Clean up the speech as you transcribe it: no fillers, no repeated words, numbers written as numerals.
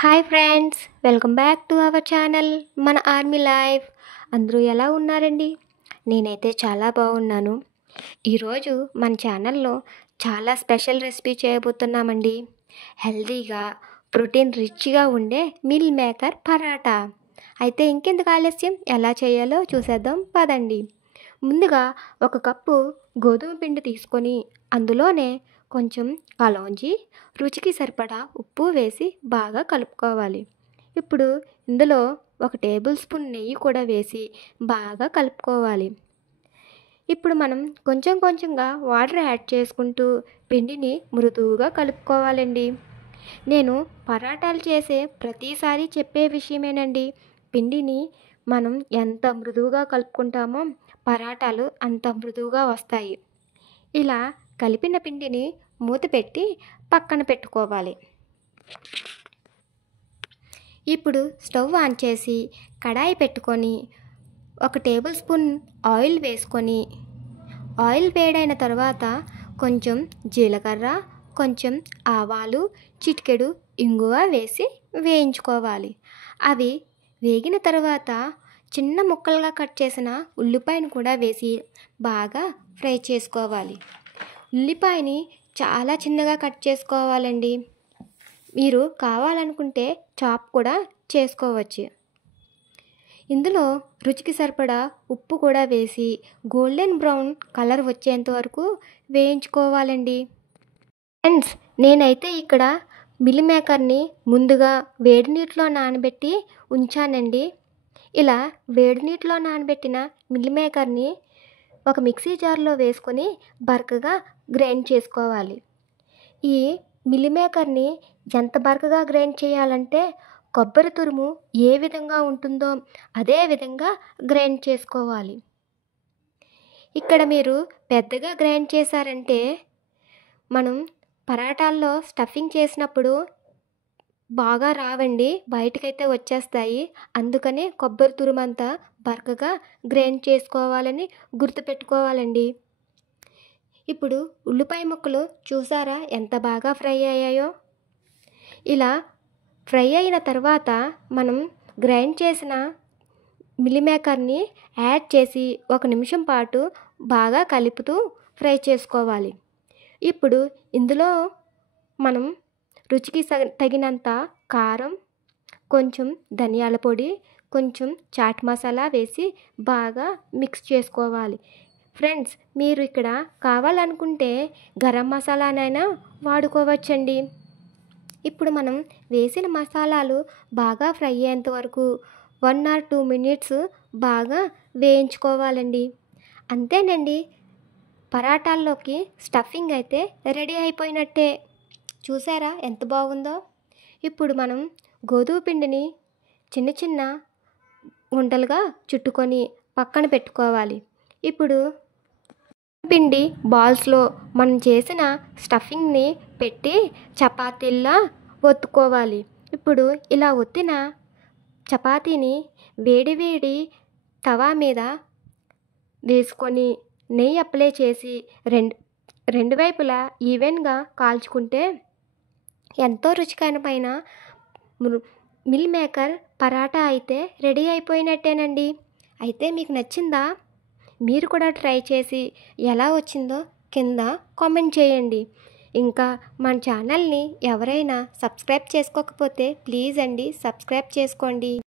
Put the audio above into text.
Hi friends, welcome back to our channel మన army life. అందరూ ఎలా ఉన్నారండి? నేనైతే చాలా బాగున్నాను. ఈరోజు మన ఛానల్లో చాలా స్పెషల్ రెసిపీ చేయబోతున్నామండి. హెల్తీగా ప్రోటీన్ రిచ్గా ఉండే మీల్ మేకర్ పరాటా. అయితే ఇంకెందుకు ఆలస్యం, ఎలా చేయాలో చూసేద్దాం పదండి. ముందుగా ఒక కప్పు గోధుమ పిండి తీసుకొని అందులోనే కొంచెం కలోంజి, రుచికి సరిపడా ఉప్పు వేసి బాగా కలుపుకోవాలి. ఇప్పుడు ఇందులో 1 టేబుల్ స్పూన్ నెయ్యి కూడా వేసి బాగా కలుపుకోవాలి. ఇప్పుడు మనం కొంచెం కొంచెంగా వాటర్ యాడ్ చేసుకుంటూ పిండిని మృదువుగా కలుపుకోవాలండి. నేను పరాటాలు చేసే ప్రతిసారి చెప్పే విషయమేనండి. పిండిని మనం ఎంత మృదువుగా కలుపుకుంటామో పరాటాలు అంత మృదువుగా వస్తాయి. ఇలా కలిపిన పిండిని మూత పెట్టి పక్కన పెట్టుకోవాలి. ఇప్పుడు స్టవ్ ఆన్ చేసి కడాయి పెట్టుకొని 1 టేబుల్ స్పూన్ ఆయిల్ వేసుకొని, ఆయిల్ వేడైన తర్వాత కొంచెం జీలకర్ర, కొంచెం ఆవాలు, చిటికెడు ఇంగువ వేసి వేయించుకోవాలి. అవి వేగిన తర్వాత చిన్న ముక్కలుగా కట్ చేసిన ఉల్లిపాయను కూడా వేసి బాగా ఫ్రై చేసుకోవాలి. ఉల్లిపాయని చాలా చిన్నగా కట్ చేసుకోవాలండి. మీరు కావాలనుకుంటే చాప్ కూడా చేసుకోవచ్చు. ఇందులో రుచికి సరిపడా ఉప్పు కూడా వేసి గోల్డెన్ బ్రౌన్ కలర్ వచ్చేంత వరకు వేయించుకోవాలండి. ఫ్రెండ్స్, నేనైతే ఇక్కడ మిల్ మేకర్ని ముందుగా వేడి నీటిలో నానబెట్టి ఉంచానండి. ఇలా వేడి నీటిలో నానబెట్టిన మిల్ మేకర్ని ఒక మిక్సీ జార్లో వేసుకొని బరకగా గ్రైండ్ చేసుకోవాలి. ఈ మిల్ మేకర్ని ఎంత బరకగా గ్రైండ్ చేయాలంటే కొబ్బరి తురుము ఏ విధంగా ఉంటుందో అదే విధంగా గ్రైండ్ చేసుకోవాలి. ఇక్కడ మీరు పెద్దగా గ్రైండ్ చేశారంటే మనం పరాటాల్లో స్టఫింగ్ చేసినప్పుడు బాగా రావండి, బయటకైతే వచ్చేస్తాయి. అందుకని కొబ్బరి తురుమంతా బరకగా గ్రైండ్ చేసుకోవాలని గుర్తుపెట్టుకోవాలండి. ఇప్పుడు ఉల్లిపాయ ముక్కలు చూసారా ఎంత బాగా ఫ్రై అయ్యాయో? ఇలా ఫ్రై అయిన తర్వాత మనం గ్రైండ్ చేసిన మిల్ మేకర్ని యాడ్ చేసి 1 నిమిషం పాటు బాగా కలుపుతూ ఫ్రై చేసుకోవాలి. ఇప్పుడు ఇందులో మనం రుచికి తగినంత కారం, కొంచెం ధనియాల పొడి, కొంచెం చాట్ మసాలా వేసి బాగా మిక్స్ చేసుకోవాలి. ఫ్రెండ్స్, మీరు ఇక్కడ కావాలనుకుంటే గరం మసాలానైనా వాడుకోవచ్చండి. ఇప్పుడు మనం వేసిన మసాలాలు బాగా ఫ్రై అయ్యేంత వరకు 1 or 2 మినిట్స్ బాగా వేయించుకోవాలండి. అంతేనండి, పరాటాల్లోకి స్టఫింగ్ అయితే రెడీ అయిపోయినట్టే. చూసారా ఎంత బాగుందో? ఇప్పుడు మనం గోధుమ పిండిని చిన్న చిన్న ఉండలుగా చుట్టుకొని పక్కన పెట్టుకోవాలి. ఇప్పుడు పిండి బాల్స్లో మనం చేసిన స్టఫింగ్ని పెట్టి చపాతీల్లా ఒత్తుకోవాలి. ఇప్పుడు ఇలా ఒత్తిన చపాతీని వేడి తవా మీద వేసుకొని నెయ్యి అప్లై చేసి రెండు వైపులా ఈవెన్గా కాల్చుకుంటే ఎంతో రుచికరమైన మిల్ మేకర్ పరాటా అయితే రెడీ అయిపోయినట్టేనండి. అయితే మీకు నచ్చిందా? మీరు కూడా ట్రై చేసి ఎలా వచ్చిందో కింద కామెంట్ చేయండి. ఇంకా మన ఛానల్ని ఎవరైనా సబ్స్క్రైబ్ చేసుకోకపోతే ప్లీజ్ అండి సబ్స్క్రైబ్ చేసుకోండి.